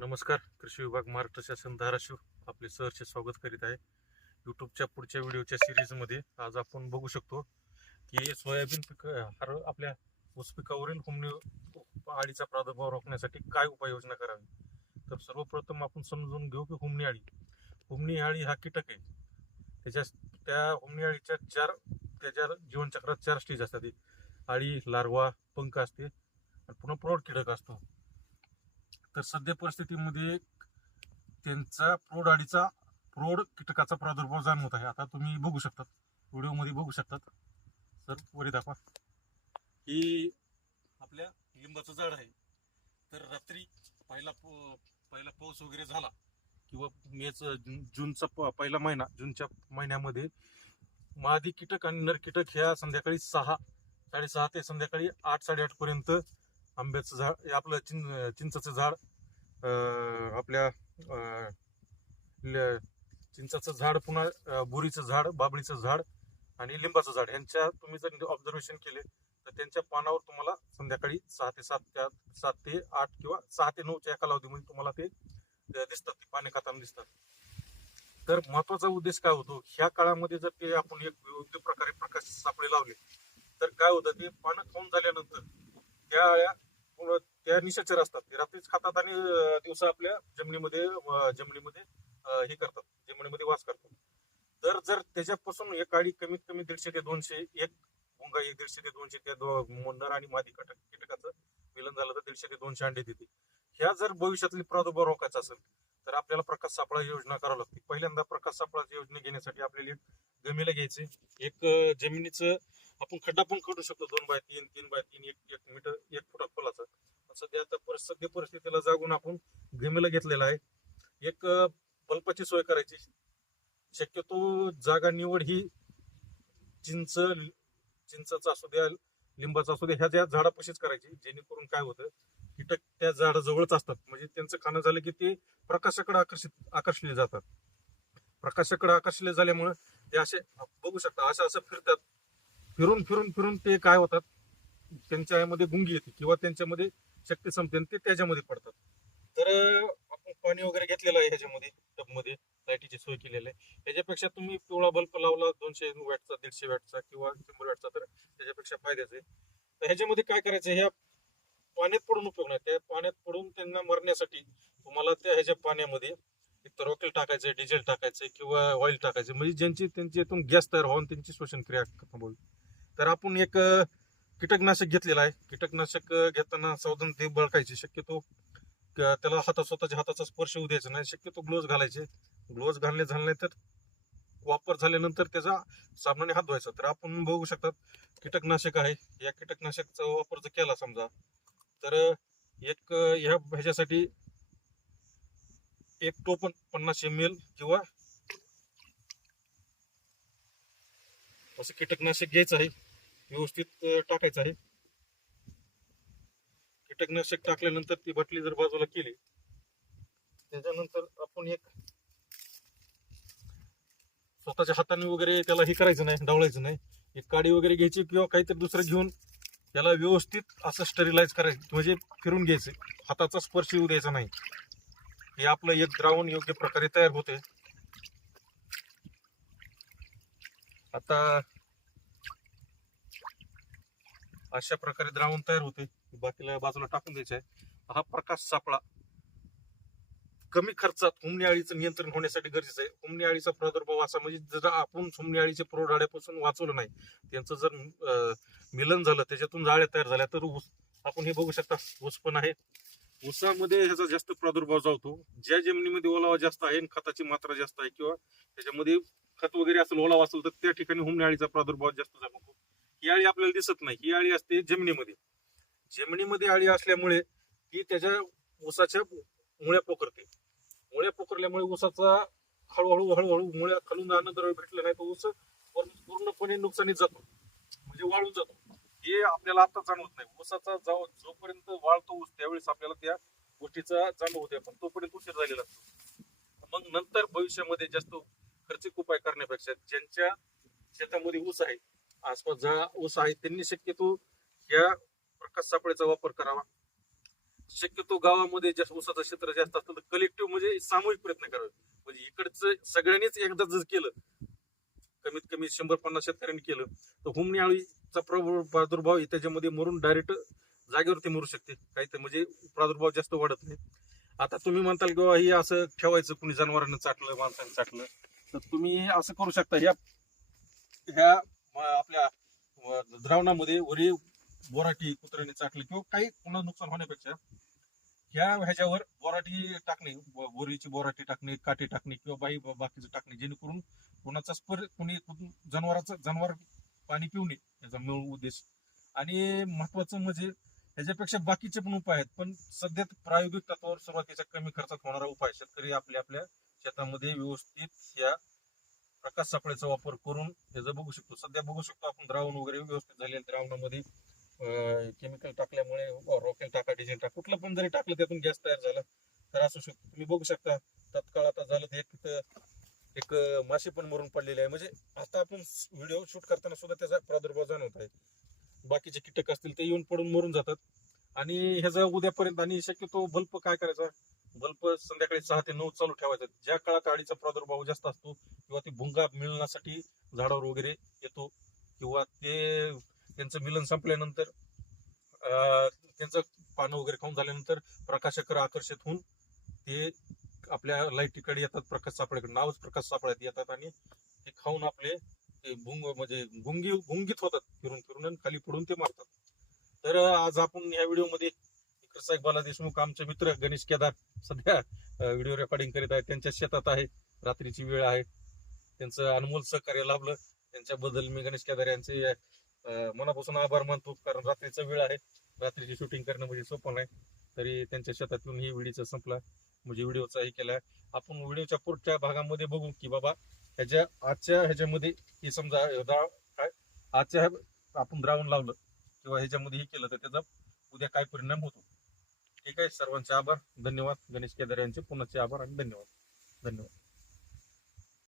नमस्कार कृषी विभाग महाराष्ट्र शासन धाराशिव आपले सहर्ष स्वागत करीत आहे. यूट्यूबच्या पुढच्या व्हिडिओच्या सिरीजमध्ये आज आपण बघू शकतो की सोयाबीन पिक हर आपल्या ऊस पिकावरील हुमणी अळीचा प्रादुर्भाव रोखण्यासाठी काय उपाययोजना करावी? तर सर्वप्रथम आपण समजून घेऊ की हुमणी आळी हुमणी अळी हा कीटक आहे. त्याच्या त्या हुमणी अळीच्या चार त्याच्या जीवनचक्रात चार स्टेज असतात. आळी अळी लार्वा पंख असते. आणि पुन्हा प्रौढ कीटक असतो. तर सध्या परिस्थितीमध्ये त्यांचा प्रौढ अडीचा प्रौढ कीटकाचा प्रादुर्भाव जाणवत आहे. आता तुम्ही बघू शकतात व्हिडिओमध्ये बघू शकतात सर वरी दाखवा. ही आपल्या लिंबाचं झाड आहे. तर रात्री पहिला पहिला पाऊस वगैरे झाला किंवा मेच जूनचा प- पहिला महिना जूनच्या महिन्यामध्ये मादी कीटक आणि नर कीटक ह्या संध्याकाळी सहा साडेसहा ते संध्याकाळी आठ साडेआठ पर्यंत आंब्याचं झाड हे आपलं चिं चिंचाचं झाड आपल्या ल- चिंचाचं झाड पुन्हा बोरीचं झाड बाबळीचं झाड आणि लिंबाचं झाड यांच्या तुम्ही जर ऑब्झर्वेशन केले तर त्यांच्या पानावर तुम्हाला संध्याकाळी सहा ते सात त्या सात ते आठ किंवा सहा ते नऊच्या या कालावधीमध्ये म्हणजे तुम्हाला ते दिसतात ते पाने खाताना दिसतात. तर महत्त्वाचा उद्देश काय होतो? ह्या काळामध्ये जर ते आपण एक योग्य प्रकारे प्रकाश सापळे लावले तर काय होतं? ते पानं खाऊन झाल्यानंतर त्या अळ्या त्या निशाचर असतात. ते रात्रीच खातात आणि दिवसा आपल्या जमिनीमध्ये जमिनीमध्ये हे करतात. जमिनीमध्ये वास करतात. तर जर त्याच्यापासून एक काळी कमीत कमी दीडशे ते दोनशे एक भुंगा एक दीडशे ते दोनशे त्या दो- आणि मादी कटक कीटकाचं मिलन झालं तर दीडशे ते दोनशे अंडे देते. ह्या जर भविष्यातली प्रादुर्भाव रोखायचा असेल तर आपल्याला प्रकाश सापळा योजना करावी लागते. पहिल्यांदा प्रकाश सापळाची योजना घेण्यासाठी आपल्याला एक गमेला घ्यायचे. एक जमिनीच जमिनीचं आपण खड्डा पण खडू शकतो. दोन बाय तीन तीन बाय तीन एक एक मीटर एक फुटा खोलाचा. सध्या आता सध्या परिस्थितीला जागून आपण गमेला घेतलेला आहे. एक बल्पाची सोय करायची. शक्यतो जागा निवड ही चिंच चिंचाचा असू द्या लिंबाचा असू द्या ह्या ज्या झाडापाशीच करायची जेणेकरून काय होतं कीटक त्या झाडाजवळच असतात. म्हणजे त्यांचं खाणं झालं की ते प्रकाशाकडे आकर्षित आकर्षले जातात. प्रकाशाकडे आकर्षले झाल्यामुळे ते असे बघू शकता असं असं फिरतात. फिरून फिरून फिरून ते काय होतात? त्यांच्या यामध्ये गुंगी येते किंवा त्यांच्यामध्ये शक्ती संपते ते त्याच्यामध्ये पडतात. तर आपण पाणी वगैरे घेतलेलं आहे ह्याच्यामध्ये टबमध्ये लाईटीची सोय केलेली आहे. ह्याच्यापेक्षा तुम्ही पिवळा बल्ब लावला दोनशे वॅटचा दीडशे वॅटचा किंवा शंभर वॅटचा तर त्याच्यापेक्षा फायद्याचं आहे. तर ह्याच्यामध्ये काय करायचं ह्या पाण्यात पडून उपयोग नाही. त्या पाण्यात पडून त्यांना मरण्यासाठी तुम्हाला त्या ह्याच्या पाण्यामध्ये रॉकेल टाकायचं डिझेल टाकायचं किंवा ऑइल टाकायचं म्हणजे ज्यांची त्यांची यातून गॅस तयार होऊन त्यांची श्वसन क्रिया थांबवली तर आपण एक कीटकनाशक घेतलेलं आहे. कीटकनाशक घेताना सावधान ते बळकायचे. शक्यतो त्याला हाता स्वतःच्या हाताचा स्पर्श होऊ द्यायचा नाही. शक्यतो ग्लोव्ज घालायचे. ग्लोव्ज घालले झाले नाही तर वापर झाल्यानंतर त्याचा साबणाने हात धुवायचा. तर आपण बघू शकतात कीटकनाशक आहे. या कीटकनाशकचा वापर जर केला समजा तर एक ह्या ह्याच्यासाठी एक टोपण पन्नास एम एल किंवा असं कीटकनाशक घ्यायचं आहे. व्यवस्थित टाकायचं आहे. कीटकनाशक टाकल्यानंतर ती बाटली जर बाजूला केली त्याच्यानंतर आपण एक स्वतःच्या हाताने वगैरे त्याला हे करायचं नाही डावळायचं नाही. एक काडी वगैरे घ्यायची किंवा काहीतरी दुसरं घेऊन त्याला व्यवस्थित असं स्टरिलाइज करायचं. म्हणजे फिरून घ्यायचं. हाताचा स्पर्श येऊ द्यायचा नाही. हे आपलं एक द्रावण योग्य प्रकारे तयार होते आता अशा प्रकारे द्रावण तयार होते बाकीला बाजूला टाकून द्यायचं आहे. हा प्रकाश सापळा. कमी खर्चात हुमणी अळीचं नियंत्रण होण्यासाठी गरजेचं आहे. हुमणी अळीचा प्रादुर्भाव असा म्हणजे जर आपण हुमणी अळीचे प्रौढाड्यापासून वाचवलं नाही त्यांचं जर मिलन झालं त्याच्यातून जाळ्या तयार झाल्या तर ऊस आपण हे बघू शकता ऊस पण आहे. ऊसामध्ये ह्याचा जास्त प्रादुर्भाव जातो. ज्या जमिनीमध्ये ओलावा जास्त आहे आणि खताची मात्रा जास्त आहे किंवा त्याच्यामध्ये खत वगैरे असेल ओलावा असेल तर त्या ठिकाणी हुमणी अळीचा प्रादुर्भाव जास्त जाणवतो ही अळी आपल्याला दिसत नाही. ही अळी असते जमिनीमध्ये. जमिनीमध्ये अळी असल्यामुळे ती त्याच्या ऊसाच्या मुळ्या पोखरते. मुळ्या पोखरल्यामुळे ऊसाचा हळूहळू हळूहळू मुळ्या खालून अन्नद्रव्य भेटलं नाही तर ऊस पूर्णपणे नुकसानीत जातो. म्हणजे वाळून जातो. हे आपल्याला आता जाणवत नाही. ऊसाचा जाव जोपर्यंत वाळतो ऊस त्यावेळेस आपल्याला त्या गोष्टीचा जाणव होते पण तोपर्यंत उशीर झालेला असतो. मग नंतर भविष्यामध्ये जास्त खर्चिक उपाय करण्यापेक्षा ज्यांच्या शेतामध्ये ऊस आहे आसपास जा ऊस आहे त्यांनी शक्यतो या प्रकाश सापळेचा वापर करावा. शक्यतो गावामध्ये जास्त ऊसाचं क्षेत्र जास्त असतं तर कलेक्टिव्ह म्हणजे सामूहिक प्रयत्न करावे. म्हणजे इकडचं सगळ्यांनीच एकदा जर केलं कमीत शंभर पन्नास शेतकऱ्यांनी केलं तर हुमणी आळीचा प्रभाव प्रादुर्भाव त्याच्यामध्ये मरून डायरेक्ट जागेवरती मरू शकते. काही तर म्हणजे प्रादुर्भाव जास्त वाढत नाही. आता तुम्ही म्हणताल किंवा हे असं ठेवायचं कुणी जनावरांना चाटलं माणसाने चाटलं. तर तुम्ही असं करू शकता. ह्या ह्या आपल्या द्रावणामध्ये वरी बोराटी कुत्र्याने चाटलं किंवा काही कोणाला नुकसान होण्यापेक्षा ह्या ह्याच्यावर बोराटी टाकणे बोरीची बोराटी टाकणे काठी टाकणे किंवा बाई बाकीचं टाकणे जेणेकरून कोणाचा स्पर कोणी जनावराचं जनावर पाणी पिऊ नये याचा मूळ उद्देश. आणि महत्वाचं म्हणजे ह्याच्यापेक्षा बाकीचे पण उपाय आहेत पण सध्या प्रायोगिक तत्वावर सुरुवातीच्या कमी खर्चात होणारा उपाय शेतकरी आपल्या आपल्या शेतामध्ये व्यवस्थित या प्रकाश सापळ्याचा वापर करून त्याचं बघू शकतो. सध्या बघू शकतो आपण द्रावण वगैरे व्यवस्थित झालेलं द्रावणामध्ये केमिकल टाकल्यामुळे टाका जरी टाकलं त्यातून गॅस तयार झाला तर असू शकतो. तुम्ही बघू शकता तत्काळ आता झालं ते एक तिथं एक मासे पण मरून पडलेले आहे. म्हणजे आता आपण व्हिडिओ शूट करताना सुद्धा त्याचा प्रादुर्भाव जाणवत आहे. बाकीचे कीटक असतील ते येऊन पडून मरून जातात. आणि ह्याचा उद्यापर्यंत आणि शक्यतो बल्ब काय करायचा? बल्ब संध्याकाळी सहा ते नऊ चालू ठेवायचा. ज्या काळात अळीचा प्रादुर्भाव जास्त असतो किंवा ते भुंगा मिळण्यासाठी झाडावर वगैरे येतो किंवा ते त्यांचं मिलन संपल्यानंतर अं, त्यांचं पानं वगैरे खाऊन झाल्यानंतर प्रकाशाकडे आकर्षित होऊन ते आपल्या लाईटीकडे येतात प्रकाश सापळ्याकडे नावच प्रकाश सापळ्यात येतात आणि ते खाऊन आपले ते भुंग म्हणजे भुंगी भुंगीत होतात फिरून फिरून आणि खाली पडून ते मारतात. तर आज आपण या व्हिडिओमध्ये साहेब बाला देशमुख आमचे मित्र गणेश केदार सध्या व्हिडिओ रेकॉर्डिंग करीत आहेत. त्यांच्या शेतात आहे. रात्रीची वेळ आहे. त्यांचं अनमोल सहकार्य लाभलं. त्यांच्याबद्दल मी गणेश केदार यांचे मनापासून आभार मानतो कारण रात्रीचा वेळ आहे. रात्रीची शूटिंग करणं म्हणजे सोपं नाही. तरी त्यांच्या शेतात येऊन ही व्हिडिओचा संपला. म्हणजे व्हिडिओचा हे केला. आपण व्हिडिओच्या पुढच्या भागामध्ये बघू की बाबा ह्याच्या आजच्या ह्याच्यामध्ये हे समजा द्रा- काय? आजच्या ह्या- आपण द्रावण लावलं किंवा ह्याच्यामध्ये हे केलं तर त्याचा उद्या काय परिणाम होतो? ठीक आहे? सर्वांचे आभार. धन्यवाद. गणेश केदार यांचे पुन्हाचे आभार आणि धन्यवाद. धन्यवाद.